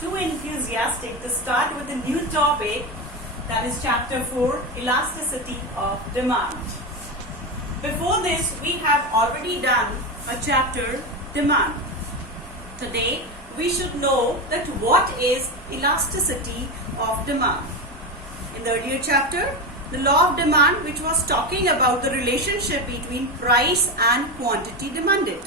too enthusiastic to start with a new topic, that is chapter 4, elasticity of demand. Before this, we have already done a chapter, demand. Today, we should know that what is elasticity of demand. In the earlier chapter, the law of demand, which was talking about the relationship between price and quantity demanded.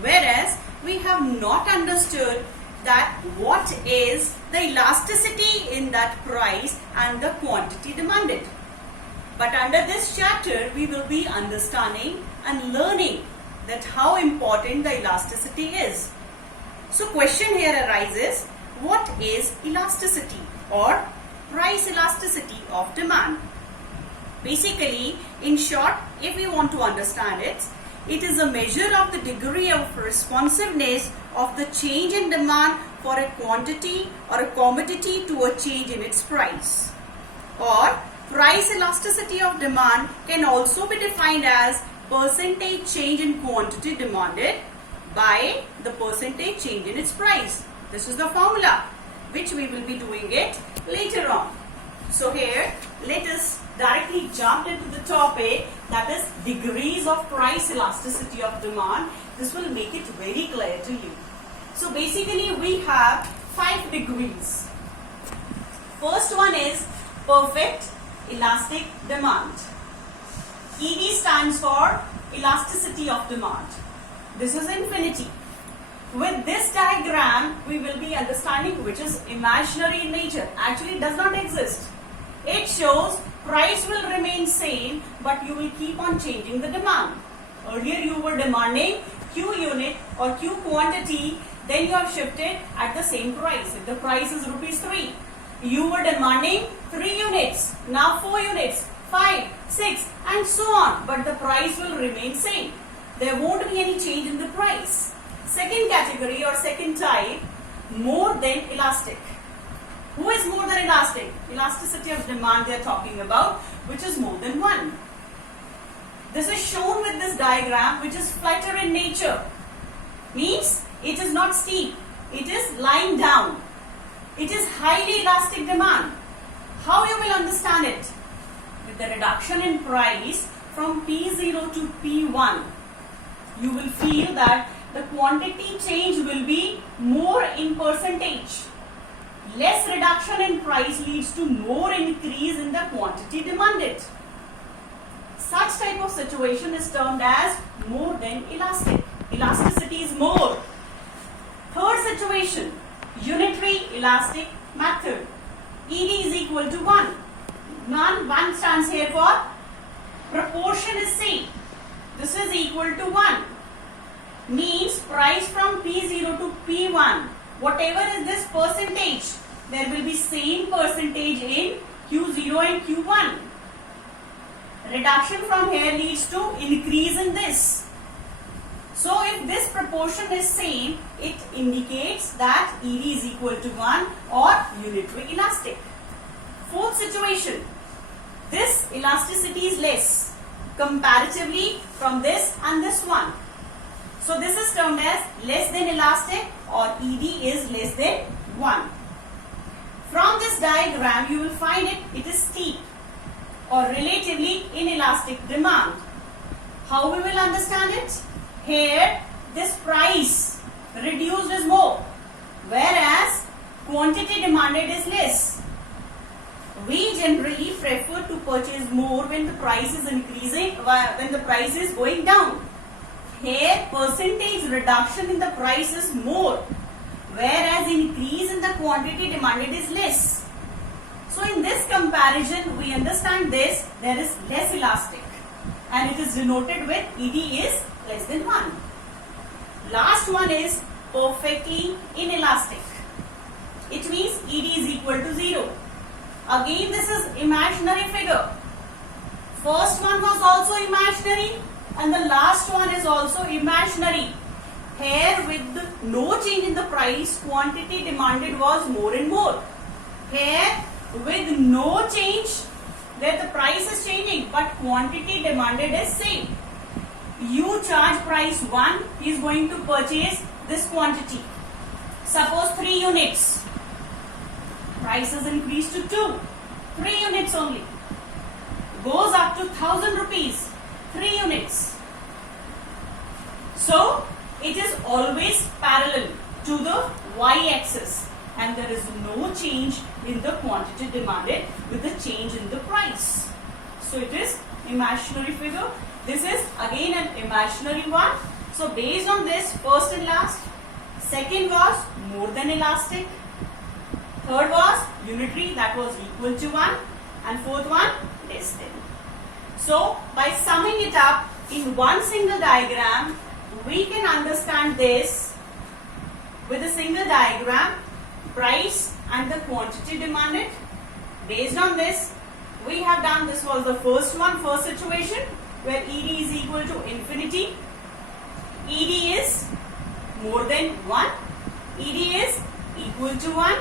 Whereas, we have not understood that what is the elasticity in that price and the quantity demanded. But under this chapter, we will be understanding and learning that how important the elasticity is. So question here arises, what is elasticity or price elasticity of demand? Basically, in short, if we want to understand it, it is a measure of the degree of responsiveness of the change in demand for a quantity or a commodity to a change in its price. Or price elasticity of demand can also be defined as percentage change in quantity demanded by the percentage change in its price. This is the formula which we will be doing it later on. So here let us directly jump into the topic, that is degrees of price elasticity of demand. This will make it very clear to you. So basically we have 5 degrees. First one is perfect elastic demand. ED stands for elasticity of demand. This is infinity. With this diagram, we will be understanding which is imaginary in nature. Actually, it does not exist. It shows price will remain same, but you will keep on changing the demand. Earlier, you were demanding Q unit or Q quantity, then you have shifted at the same price. If the price is rupees 3, you were demanding 3 units, now 4 units, 5, 6 and so on, but the price will remain same. There won't be any change in the price. Second category or second type, more than elastic. Who is more than elastic? Elasticity of demand they are talking about, which is more than 1. This is shown with this diagram, which is flatter in nature. Means it is not steep, it is lying down. It is highly elastic demand. How you will understand it? With the reduction in price from P0 to P1, you will feel that the quantity change will be more in percentage. Less reduction in price leads to more increase in the quantity demanded. Such type of situation is termed as more than elastic. Elasticity is more. Third situation, unitary elastic method. ED is equal to 1. 1 stands here for proportion is same. This is equal to 1. Means price from P0 to P1. Whatever is this percentage, there will be same percentage in Q0 and Q1. Reduction from here leads to increase in this. So if this proportion is same, it indicates that ED is equal to 1 or unitary elastic. Fourth situation, this elasticity is less comparatively from this and this one. So this is termed as less than elastic or ED is less than 1. From this diagram, you will find it is steep or relatively inelastic demand. How we will understand it? Here, this price reduced is more, whereas quantity demanded is less. We generally prefer to purchase more when the price is increasing, when the price is going down. Here, percentage reduction in the price is more, whereas increase in the quantity demanded is less. So in this comparison, we understand this, there is less elastic and it is denoted with ED is less than 1. Last one is perfectly inelastic. It means ED is equal to 0. Again, this is imaginary figure. First one was also imaginary and the last one is also imaginary. Here with no change in the price, quantity demanded was more and more. Here with no change, where the price is changing but quantity demanded is same. You charge price 1, he is going to purchase this quantity. Suppose 3 units. Price is increased to 2. 3 units only. Goes up to 1000 rupees. 3 units. So it is always parallel to the y-axis, and there is no change in the quantity demanded with the change in the price. So it is imaginary figure. This is again an imaginary one. So based on this, first and last, second was more than elastic, third was unitary, that was equal to 1, and fourth one less than. So by summing it up in one single diagram, we can understand this with a single diagram, price and the quantity demanded. Based on this, we have done, this was the first one, first situation where ED is equal to infinity, ED is more than 1, ED is equal to 1,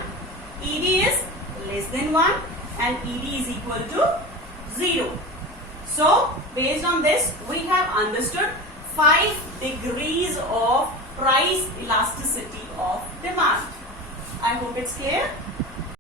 ED is less than 1, and ED is equal to 0. So based on this, we have understood 5 degrees of price elasticity of demand. I hope it's clear.